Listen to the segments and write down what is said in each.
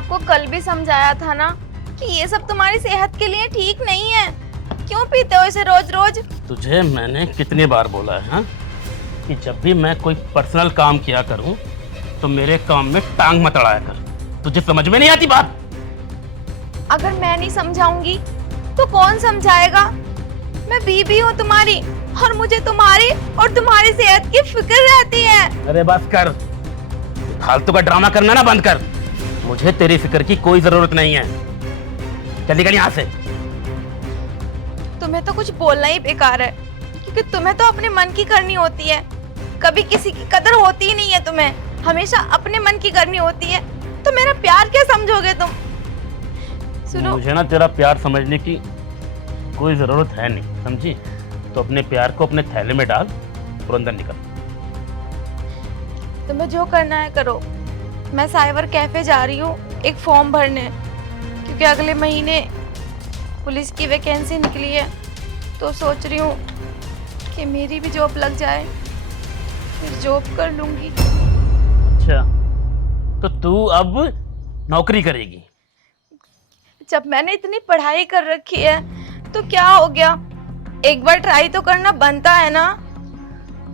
आपको कल भी समझाया था ना कि ये सब तुम्हारी सेहत के लिए ठीक नहीं है। क्यों पीते हो इसे रोज रोज? तुझे मैंने कितनी बार बोला है हाँ? कि जब भी मैं कोई पर्सनल काम किया करूं तो मेरे काम में टांग मत अड़ाया कर। तुझे समझ में नहीं आती बात? अगर मैं नहीं समझाऊंगी तो कौन समझाएगा? मैं बीबी हूँ तुम्हारी और मुझे तुम्हारी और तुम्हारी सेहत की फिक्र रहती है। अरे बस कर, फालतू का ड्रामा करना ना बंद कर। मुझे तेरी फिक्र की कोई जरूरत नहीं है। चली गई यहाँ से। तुम्हें तो कुछ बोलना ही बेकार है, क्योंकि तुम्हें तो अपने मन की करनी होती है। कभी किसी की कदर होती ही नहीं है तुम्हें, हमेशा अपने मन की करनी होती है। तो मेरा प्यार क्या समझोगे तुम? सुनो, मुझे ना तेरा प्यार समझने की कोई जरूरत है नहीं, समझी? तो अपने प्यार को अपने थैले में डाल और अंदर निकल। तुम्हें जो करना है करो। मैं साइबर कैफे जा रही हूँ एक फॉर्म भरने, क्योंकि अगले महीने पुलिस की वैकेंसी निकली है। तो सोच रही हूँ कि मेरी भी जॉब लग जाए, फिर जॉब कर लूंगी। अच्छा, तो तू अब नौकरी करेगी? जब मैंने इतनी पढ़ाई कर रखी है तो क्या हो गया, एक बार ट्राई तो करना बनता है ना।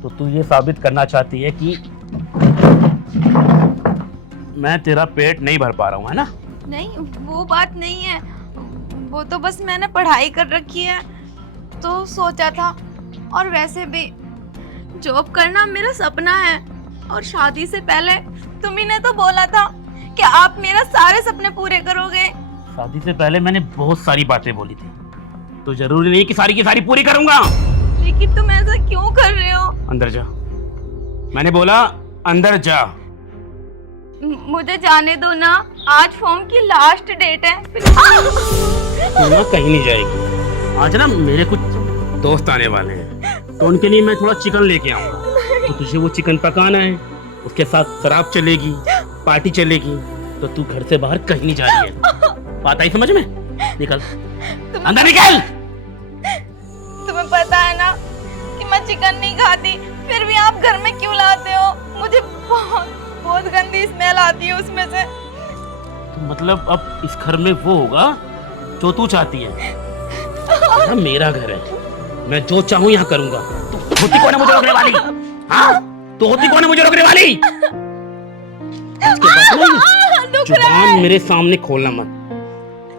तो तू ये साबित करना चाहती है कि मैं तेरा पेट नहीं भर पा रहा हूँ, है ना? नहीं, वो बात नहीं है। वो तो बस मैंने पढ़ाई कर रखी है तो सोचा था, और वैसे भी जॉब करना मेरा सपना है। और शादी से पहले तुम ही ने तो बोला था कि आप मेरा सारे सपने पूरे करोगे। शादी से पहले मैंने बहुत सारी बातें बोली थी, तो जरूरी नहीं कि सारी की सारी पूरी करूंगा। लेकिन तुम ऐसा क्यों कर रहे हो? अंदर जा, मैंने बोला अंदर जा। मुझे जाने दो ना, आज फॉर्म की लास्ट डेट है। तू ना कहीं नहीं जाएगी। आज ना मेरे कुछ दोस्त आने वाले हैं, तो उनके लिए मैं थोड़ा चिकन लेके आऊंगा। तो तुझे वो चिकन पकाना है, उसके साथ शराब चलेगी, पार्टी चलेगी। तो तू घर से बाहर कहीं नहीं जा रही है। बात आई समझ में? निकल अंदर, निकल। तुम्हें पता है ना कि मैं चिकन नहीं खाती, फिर भी आप घर में क्यों लाते हो? मुझे बहुत गंदी स्मेल आती है उसमें से। तो मतलब अब इस घर में वो होगा जो तू चाहती है? हाँ, मेरा घर है, मैं जो चाहूँ यहाँ करूँगा। तू होती कौन है मुझे रोकने वाली? हाँ, तू होती कौन है मुझे रोकने वाली? इसके बाद ना जुबान मेरे सामने खोलना मत।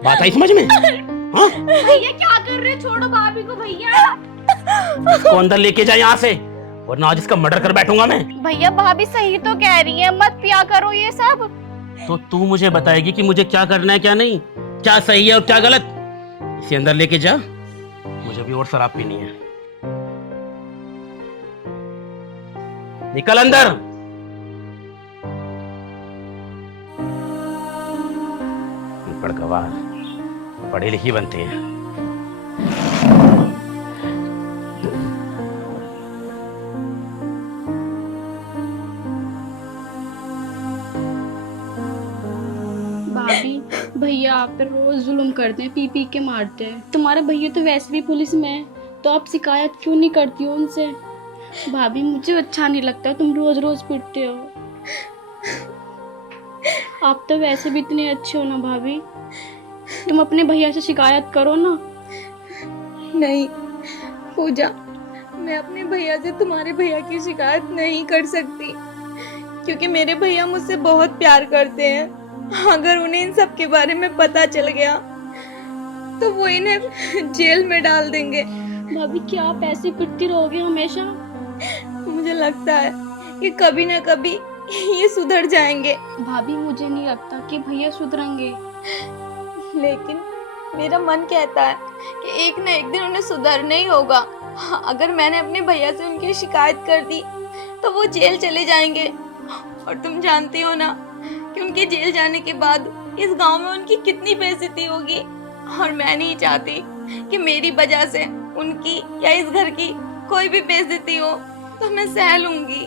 बात आई समझ में? हाँ? भैया क्या कर रहे हो? छोड़ो भाभी को भैया। इसको अंदर लेके जा यहाँ से, वरना आज इसका मर्डर कर बैठूंगा मैं। भैया भाभी सही तो कह रही है, मत पिया करो ये सब। तो तू मुझे बताएगी कि मुझे क्या करना है क्या नहीं, क्या सही है और क्या गलत। इसे अंदर लेके जा, मुझे भी और शराब पीनी है। निकल अंदर। गवार पढ़े लिखी बनते हैं। भाभी, भैया आप पे रोज जुल्म करते हैं, पी पी के मारते हैं। तुम्हारे भैया तो वैसे भी पुलिस में है, तो आप शिकायत क्यों नहीं करती हो उनसे? भाभी मुझे अच्छा नहीं लगता तुम रोज रोज पिटते हो। आप तो वैसे भी इतने अच्छे हो ना भाभी, तुम अपने भैया से शिकायत करो ना। नहीं पूजा, मैं अपने भैया से तुम्हारे भैया की शिकायत नहीं कर सकती, क्योंकि मेरे भैया मुझसे बहुत प्यार करते हैं। अगर उन्हें इन सब के बारे में पता चल गया तो वो इन्हें जेल में डाल देंगे। भाभी क्या आप ऐसे पिटती रहोगे हमेशा? मुझे लगता है कि कभी ना कभी ये सुधर जाएंगे। भाभी मुझे नहीं लगता कि भैया सुधरेंगे। लेकिन मेरा मन कहता है कि एक ना एक दिन उन्हें सुधरना ही होगा। अगर मैंने अपने भैया से उनकी शिकायत कर दी तो वो जेल चले जाएंगे, और तुम जानती हो ना कि उनके जेल जाने के बाद इस गांव में उनकी कितनी बेइज्जती होगी। और मैं नहीं चाहती कि मेरी वजह से उनकी या इस घर की कोई भी बेइज्जती हो, तो मैं सह लूंगी।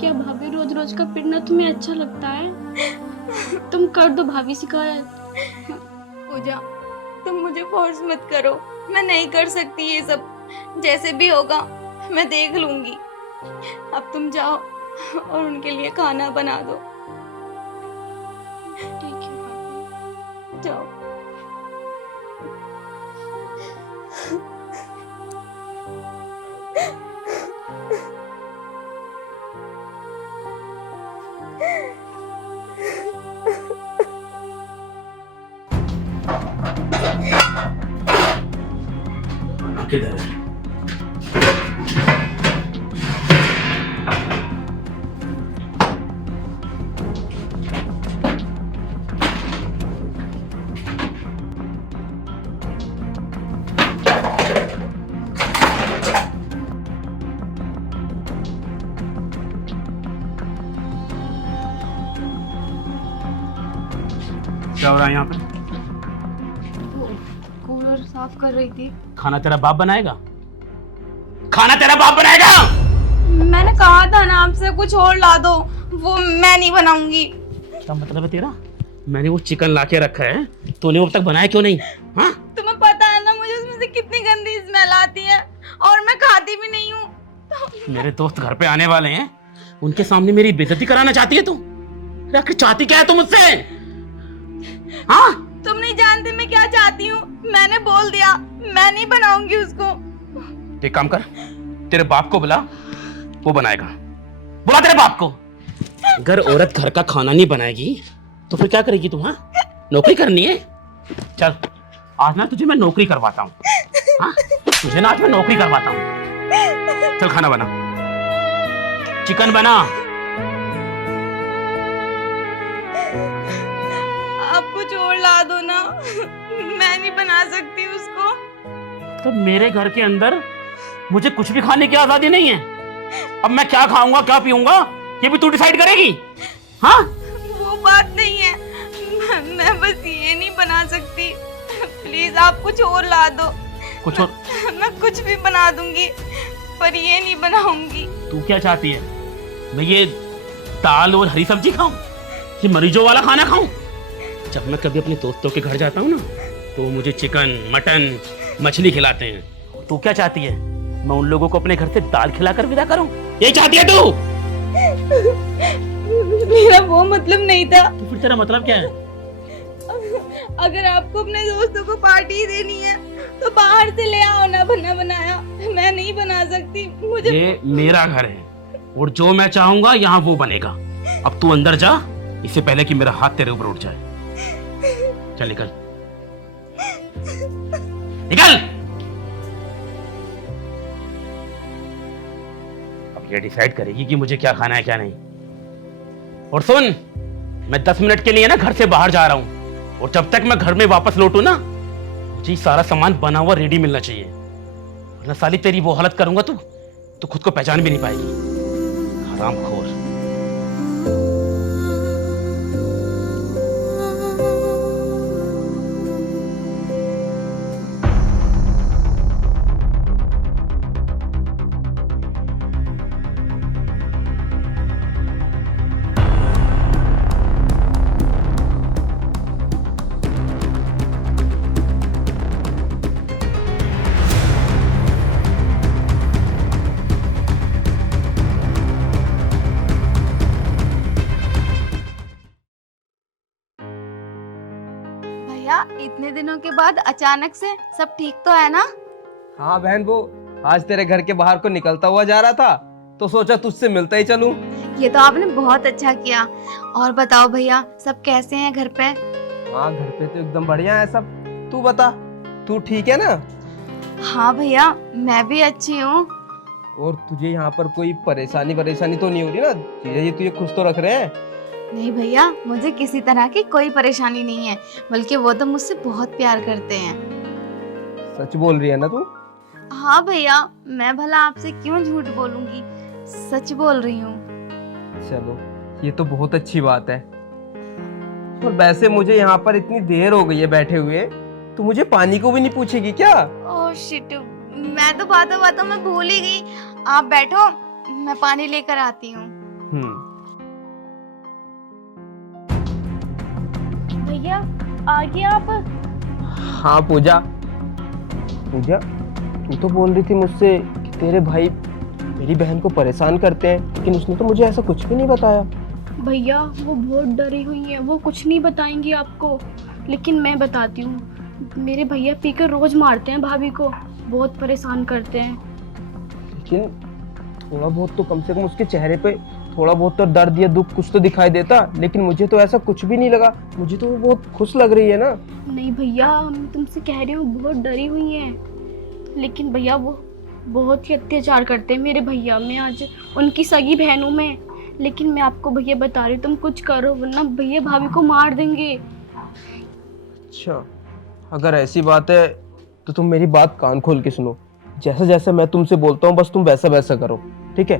क्या भाभी रोज रोज का पिटना तुम्हें अच्छा लगता है? तुम कर दो भाभी शिकायत। पूजा, तुम मुझे फोर्स मत करो, मैं नहीं कर सकती ये सब। जैसे भी होगा मैं देख लूंगी। अब तुम जाओ और उनके लिए खाना बना दो। ठीक है भाभी। किधर है? क्या हो रहा है यहाँ पे? कूलर साफ कर रही थी। खाना तेरा बाप बनाएगा? खाना तेरा बाप बनाएगा? मैंने कहा था ना आपसे कुछ और ला दो, वो मैं नहीं बनाऊंगी। क्या मतलब है तेरा? मैंने वो चिकन लाके रखा है, तूने वो अब तक बनाया क्यों नहीं? हाँ? तुम्हें पता है ना मुझे उसमें से कितनी गंदी स्मेल आती है और मैं खाती भी नहीं हूँ। मेरे दोस्त घर पे आने वाले हैं, उनके सामने मेरी बेइज्जती कराना चाहती है तू? आखिर चाहती क्या है तू मुझसे? हाँ? तुम नहीं जानते मैं क्या चाहती हूँ। मैंने बोल दिया मैं नहीं बनाऊंगी उसको। एक काम कर, तेरे बाप को बुला, वो बनाएगा। बुला तेरे बाप को। अगर औरत घर का खाना नहीं बनाएगी तो फिर क्या करेगी तू? हाँ, नौकरी करनी है? चल आज ना तुझे मैं नौकरी करवाता हूँ। हाँ, तुझे ना आज मैं नौकरी करवाता हूँ। चल खाना बना, चिकन बना। आप कुछ और ला दो ना, मैं नहीं बना सकती उसको। तो मेरे घर के अंदर मुझे कुछ भी खाने की आजादी नहीं है। अब मैं क्या खाऊंगा क्या पीऊंगा ये भी तू डिसाइड करेगी? हाँ? वो बात नहीं है, मैं बस ये नहीं बना सकती। प्लीज आप कुछ और ला दो। कुछ और? मैं कुछ भी बना दूंगी पर ये नहीं बनाऊंगी। तू क्या चाहती है? मैं ये दाल और हरी सब्जी खाऊं? ये मरीजों वाला खाना खाऊं? जब मैं कभी अपने दोस्तों के घर जाता हूँ ना तो वो मुझे चिकन, मटन, मछली खिलाते हैं। तू क्या चाहती है? मैं उन लोगों को अपने घर से दाल खिलाकर विदा करूं? यही चाहती है तू? मेरा वो मतलब नहीं था। तो फिर तेरा मतलब क्या है? अगर आपको अपने दोस्तों को पार्टी देनी है तो बाहर से ले आओ ना बना बनाया। मैं नहीं बना सकती। मुझे ये मेरा घर है और जो मैं चाहूंगा यहाँ वो बनेगा। अब तू अंदर जा, इससे पहले कि मेरा हाथ तेरे ऊपर उठ जाए। चल निकल, निकल। अब ये डिसाइड करेगी कि मुझे क्या खाना है क्या नहीं। और सुन, मैं 10 मिनट के लिए ना घर से बाहर जा रहा हूं और जब तक मैं घर में वापस लौटूं ना मुझे सारा सामान बना हुआ रेडी मिलना चाहिए, वरना साली तेरी वो हालत करूंगा तो खुद को पहचान भी नहीं पाएगी। हरामखोर। भैया इतने दिनों के बाद अचानक से सब ठीक तो है ना? हाँ बहन, वो आज तेरे घर के बाहर को निकलता हुआ जा रहा था तो सोचा तुझसे मिलता ही चलूं। ये तो आपने बहुत अच्छा किया। और बताओ भैया सब कैसे हैं घर पे? हाँ घर पे तो एकदम बढ़िया है सब। तू बता, तू ठीक है ना? हाँ भैया मैं भी अच्छी हूँ। और तुझे यहाँ पर कोई परेशानी तो नहीं हो रही ना? जीजा जी तुझे खुश तो रख रहे हैं? नहीं भैया मुझे किसी तरह की कोई परेशानी नहीं है, बल्कि वो तो मुझसे बहुत प्यार करते हैं। सच बोल रही है ना तू? हाँ भैया मैं भला आपसे क्यों झूठ बोलूंगी, सच बोल रही हूँ। चलो ये तो बहुत अच्छी बात है। और वैसे मुझे यहाँ पर इतनी देर हो गई है बैठे हुए, तू मुझे पानी को भी नहीं पूछेगी क्या? ओह शिट, मैं तो बातों बातों में भूल ही गई। आप बैठो मैं पानी लेकर आती हूँ। भैया आ गए आप? हाँ पूजा, तू तो बोल रही थी मुझसे कि तेरे भाई मेरी बहन को परेशान करते हैं, लेकिन उसने तो मुझे ऐसा कुछ भी नहीं बताया। भैया वो बहुत डरी हुई है, वो कुछ नहीं बताएंगी आपको, लेकिन मैं बताती हूँ। मेरे भैया पीकर रोज मारते हैं भाभी को, बहुत परेशान करते हैं। लेकिन थोड़ा बहुत तो कम से कम उसके चेहरे पे थोड़ा बहुत तो दर्द या दुख कुछ तो दिखाई देता, लेकिन मुझे तो ऐसा कुछ भी नहीं लगा। मुझे तो वो बहुत खुश लग रही है ना। नहीं भैया मैं तुमसे कह रही हूँ बहुत डरी हुई है। लेकिन भैया वो बहुत ही अत्याचार करते हैं मेरे भैया। मैं आज उनकी सगी बहन हूँ मैं, लेकिन मैं आपको भैया बता रही हूँ तुम कुछ करो वरना भैया भाभी को मार देंगे। अच्छा, अगर ऐसी बात है तो तुम मेरी बात कान खोल के सुनो। जैसे जैसे मैं तुमसे बोलता हूँ बस तुम वैसा वैसा करो, ठीक है?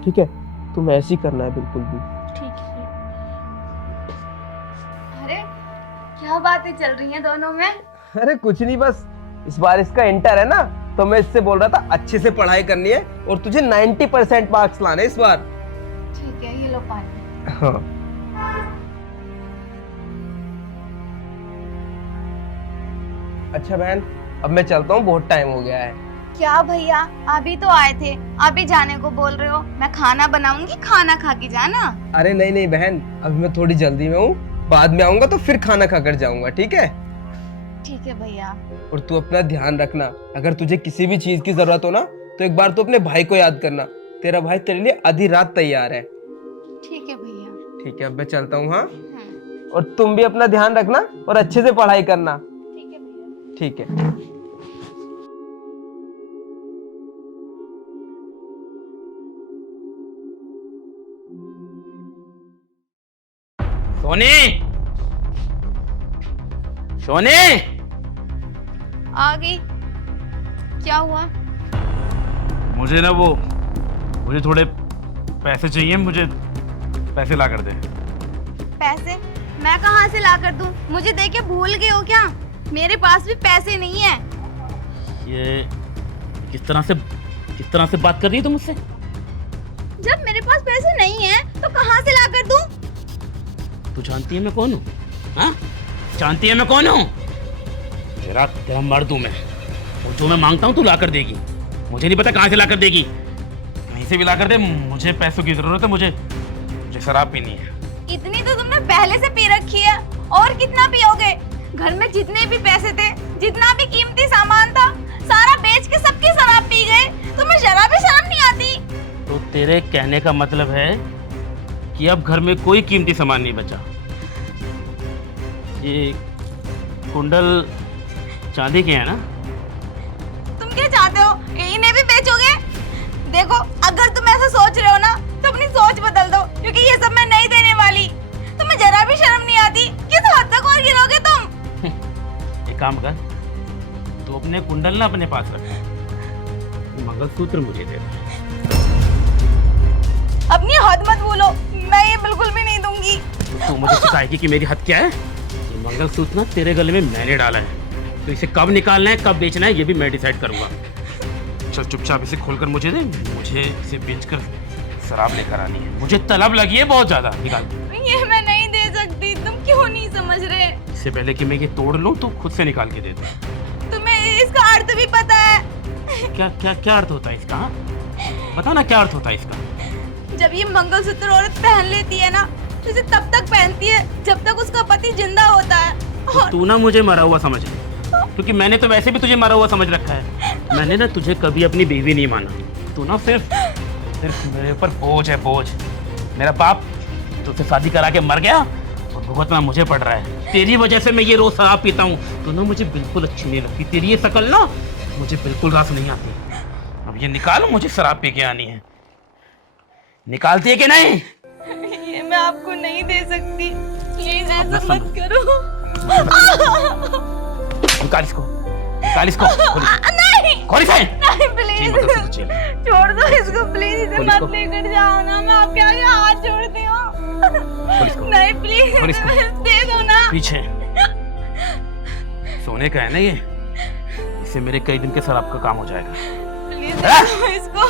ठीक है, तुम ऐसे ही करना है बिल्कुल भी। ठीक है। अरे क्या बातें चल रही हैं दोनों में? अरे कुछ नहीं, बस इस बार इसका इंटर है ना, तो मैं इससे बोल रहा था अच्छे से पढ़ाई करनी है और तुझे 90% मार्क्स लाने इस बार। ठीक है, ये लो पानी। हाँ। अच्छा बहन, अब मैं चलता हूँ, बहुत टाइम हो गया है। क्या भैया, अभी तो आए थे, अभी जाने को बोल रहे हो? मैं खाना बनाऊंगी, खाना खा के जाना। अरे नहीं नहीं बहन, अभी मैं थोड़ी जल्दी में हूँ, बाद में आऊंगा तो फिर खाना खाकर जाऊंगा, ठीक है? ठीक है भैया। और तू अपना ध्यान रखना, अगर तुझे किसी भी चीज की जरूरत हो ना तो एक बार तू अपने भाई को याद करना, तेरा भाई तेरे लिए आधी रात तैयार है। ठीक है भैया। ठीक है, अब मैं चलता हूँ। हाँ, हाँ, और तुम भी अपना ध्यान रखना और अच्छे से पढ़ाई करना। ठीक है भैया। ठीक है। सोनी, सोनी, आ गई। क्या हुआ? मुझे ना मुझे थोड़े पैसे चाहिए, मुझे पैसे ला कर दे। पैसे? मैं कहाँ से ला कर दूं? मुझे दे के भूल गए हो क्या? मेरे पास भी पैसे नहीं है। ये किस तरह से बात कर रही है तुम मुझसे? जब मेरे पास पैसे नहीं है तो कहाँ से ला कर दूं? तू जानती है मैं कौन हूँ? हाँ, जानती है मैं कौन हूँ? तेरा मर्द हूँ मैं, और जो मैं मांगता हूँ तू ला कर देगी। मुझे नहीं पता कहाँ से ला कर देगी, कहीं से भी ला कर दे। मुझे पैसों की जरूरत है, मुझे शराब पीनी है। इतनी तो तुमने पहले से पी रखी है, और कितना पियोगे? घर में जितने भी पैसे थे, जितना भी कीमती सामान था, सारा बेच के सबकी शराब पी गए। तुम्हें जरा भी शर्म नहीं आती? तो तेरे कहने का मतलब है कि अब घर में कोई कीमती सामान नहीं बचा। ये कुंडल चांदी के है ना? तुम क्या चाहते हो? इन्हें भी बेचोगे? देखो, अगर तुम ऐसा सोच रहे हो ना तो अपनी सोच बदल दो, क्योंकि ये सब मैं नहीं देने वाली। तुम्हें जरा भी शर्म नहीं आती? किस हद तक और गिरोगे तुम? एक काम कर, तू अपने कुंडल ना अपने पास रख, मंगलसूत्र मुझे दे दे। अपनी हद मत बोलो, मैं ये बिल्कुल भी नहीं दूंगी। तू मुझे सिखाएगी कि मेरी हद क्या है? ये मंगलसूत्र ना तेरे गले में मैंने डाला है, तो इसे कब निकालना है कब बेचना है ये भी मैं डिसाइड करूंगा। चल चुपचाप इसे खोलकर मुझे दे, मुझे इसे बेचकर शराब लेकर आनी है। मुझे तलब लगी है बहुत ज्यादा। निकाल। ये मैं नहीं दे सकती, तुम क्यों नहीं समझ रहे? इससे पहले कि मैं ये तोड़ लूं तो खुद से निकाल के दे दे। तुम्हें इसका अर्थ भी पता है? क्या क्या क्या अर्थ होता है इसका? हाँ? बता ना क्या अर्थ होता है इसका? जब ये मंगलसूत्र औरत पहन लेती है ना, तो इसे तब तक पहनती है जब तक उसका पति जिंदा होता है। तो तू ना मुझे मरा हुआ समझ, क्योंकि मैंने तो वैसे भी तुझे मरा हुआ समझ रखा है। मैंने ना तुझे कभी अपनी बीवी नहीं माना। तू ना सिर्फ मेरे ऊपर बोझ है, बोझ। मेरा बाप तुझसे शादी करा के मर गया और भुगतना मुझे पड़ रहा है। तेरी वजह से मैं ये रोज शराब पीता हूँ। तो ना मुझे बिल्कुल अच्छी नहीं लगती तेरी ये शक्ल ना, मुझे बिल्कुल रास नहीं आती। अब ये निकाल, मुझे शराब पी के आनी है। निकालती है कि नहीं? ये मैं आपको नहीं दे सकती, प्लीज ऐसा समझ। मत करो। निकाल इसको, निकाल इसको। नहीं खोल इसे। नहीं, प्लीज छोड़ दो इसको, प्लीज इसे खोल मत इसको। लेकर जाओ ना, मैं आपके आगे हाथ जोड़ती हूँ। इसको। नहीं प्लीज खोल इसको। दे दो ना। पीछे सोने का है ना ये, इससे मेरे कई दिन के शराब का काम हो जाएगा। प्लीज दे दो इसको।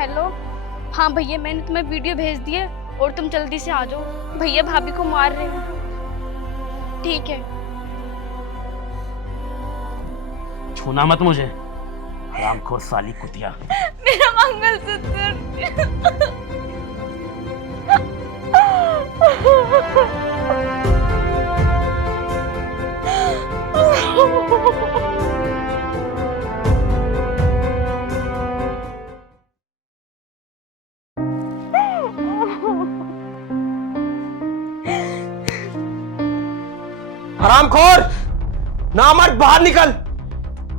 हेलो, हाँ भैया मैंने तुम्हें वीडियो भेज दी है और तुम जल्दी से आ जाओ, भैया भाभी को मार रहे हो। ठीक है। छूना मत मुझे, हरामखोर साली कुतिया। मेरा मंगलसूत्र। हरामखोर, नामर्द, बाहर निकल।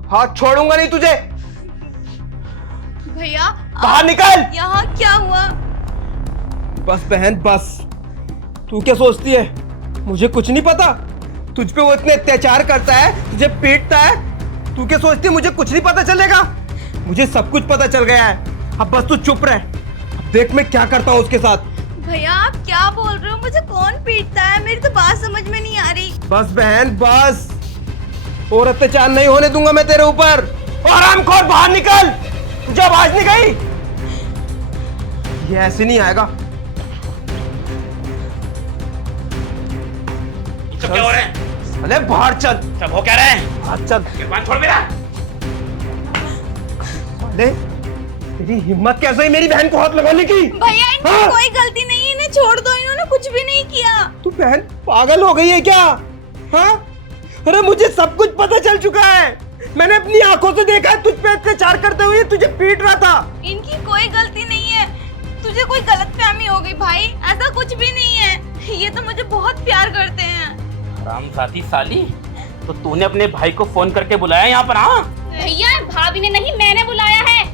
हाथ छोड़ूंगा नहीं तुझे। भैया बाहर निकल। यहाँ क्या हुआ? बस बहन बस, तू क्या सोचती है मुझे कुछ नहीं पता? तुझ पे वो इतने अत्याचार करता है, तुझे पीटता है, तू क्या सोचती है मुझे कुछ नहीं पता चलेगा? मुझे सब कुछ पता चल गया है। अब बस तू चुप रह, अब देख मैं क्या करता हूँ उसके साथ। भैया आप क्या बोल रहे हो? मुझे कौन पीटता है? मेरी तो बात समझ में नहीं आ रही। बस बहन बस, और अत्याचार नहीं होने दूंगा मैं तेरे ऊपर। और हरामखोर बाहर निकल, तुझे आवाज नहीं गई? ये ऐसे नहीं आएगा। सब क्या हो रहा है? अरे बाहर चल। सब हो क्या रहा है? बाहर चल। गिरबान छोड़ मेरा। अरे तेरी हिम्मत कैसे हुई मेरी बहन को हाथ लगाने की? भैया इनकी हाँ? कोई गलती नहीं है, इन्हें छोड़ दो, इन्होंने कुछ भी नहीं किया। तू बहन पागल हो गई है क्या? हाँ? अरे मुझे सब कुछ पता चल चुका है, मैंने अपनी आंखों से देखा है तुझ पे अत्याचार करते हुए तुझे पीट रहा था। इनकी कोई गलती नहीं है, तुझे कोई गलतफहमी हो गई भाई, ऐसा कुछ भी नहीं है। ये तो मुझे बहुत प्यार करते हैं। हरामजादी साली, तो तूने अपने भाई को फोन करके बुलाया यहाँ पर? हाँ भैया भाभी ने नहीं, मैंने बुलाया है।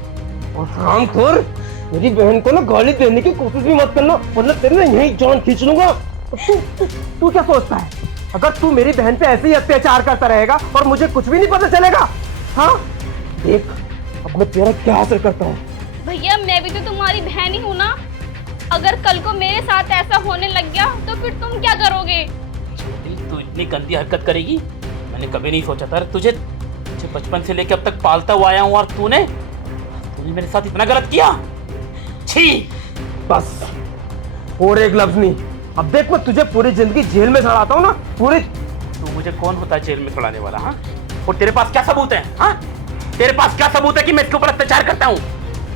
और हरामखोर, मेरी बहन को ना गाली देने की कोशिश भी मत करना, वरना तेरे ना यही जान खींच लूंगा। तू क्या सोचता है, अगर तू मेरी बहन पे ऐसे ही अत्याचार करता रहेगा और मुझे कुछ भी नहीं पता चलेगा? हाँ देख अब मैं तेरा क्या असर करता हूँ। भैया मैं भी तो तुम्हारी बहन ही हूँ ना, अगर कल को मेरे साथ ऐसा होने लग गया तो फिर तुम क्या करोगे? तू इतनी गंदी हरकत करेगी मैंने कभी नहीं सोचा था। तुझे बचपन से लेकर अब तक पालता हुआ आया हूँ और तूने मेरे साथ इतना गलत किया। छी। बस और एक लफ्ज नहीं। अब देख मैं तुझे पूरी जिंदगी जेल में सड़ाता हूँ ना, पूरी। तू मुझे कौन होता है जेल में सड़ाने वाला? हाँ, और तेरे पास क्या सबूत है? हाँ, तेरे पास क्या सबूत है कि मैं इसके ऊपर अत्याचार करता हूँ?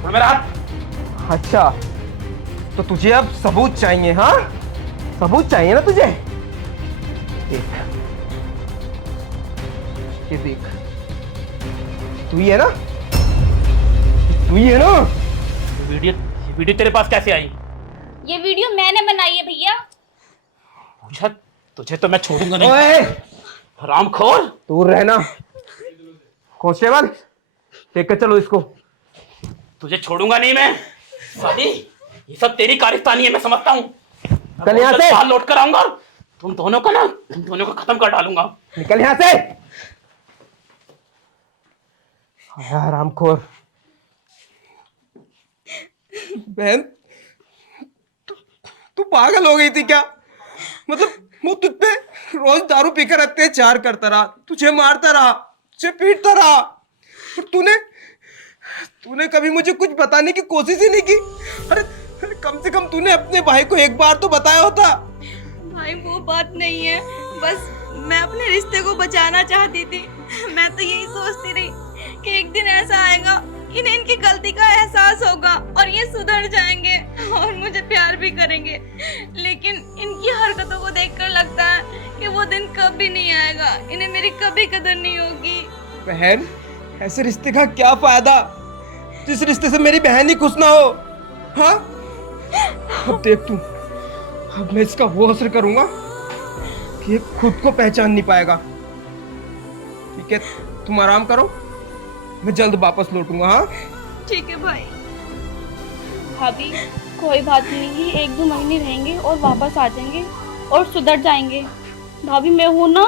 और मेरा हाथ। अच्छा तो तुझे अब सबूत चाहिए? हाँ सबूत चाहिए ना तुझे? देख ये देख, तू ही है ना, तू ही है ना? ये वीडियो तेरे पास कैसे आई? ये वीडियो मैंने बनाई है भैया। पूछा तुझे तो मैं छोड़ूंगा नहीं। ओए हरामखोर, दूर रहना। कांस्टेबल लेकर चलो इसको। तुझे छोड़ूंगा नहीं मैं। साली ये सब तेरी कारिस्तानी है, मैं समझता हूँ। चल यहाँ से। साल लौट कर आऊंगा और तुम दोनों को खत्म कर डालूंगा। निकल यहाँ से। हरामखोर। बहन तू पागल हो गई थी क्या? मतलब वो तुझ पे रोज दारू पीकर अत्याचार करता रहा, तुझे मारता रहा, तुझे पीटता रहा, और तूने कभी मुझे कुछ बताने की कोशिश ही नहीं की। अरे कम से कम तूने अपने भाई को एक बार तो बताया होता। भाई वो बात नहीं है, बस मैं अपने रिश्ते को बचाना चाहती थी। मैं तो यही सोचती रही कि एक दिन ऐसा आएगा, इन्हें इनकी गलती का एहसास होगा और ये सुधर जाएंगे और मुझे प्यार भी करेंगे। लेकिन इनकी हरकतों को देखकर लगता है कि वो दिन कभी नहीं आएगा, इन्हें मेरी कभी कदर नहीं होगी। बहन ऐसे रिश्ते का क्या फायदा जिस रिश्ते से मेरी बहन ही खुश ना हो? हाँ अब देख तू, अब मैं इसका वो असर करूंगा कि ये खुद को पहचान नहीं पाएगा। ठीक है तुम आराम करो, मैं जल्द वापस लौटूंगा। हाँ ठीक है भाई। भाभी कोई बात नहीं, 1-2 महीने रहेंगे और वापस आ जाएंगे और सुधर जाएंगे। भाभी मैं हूं ना,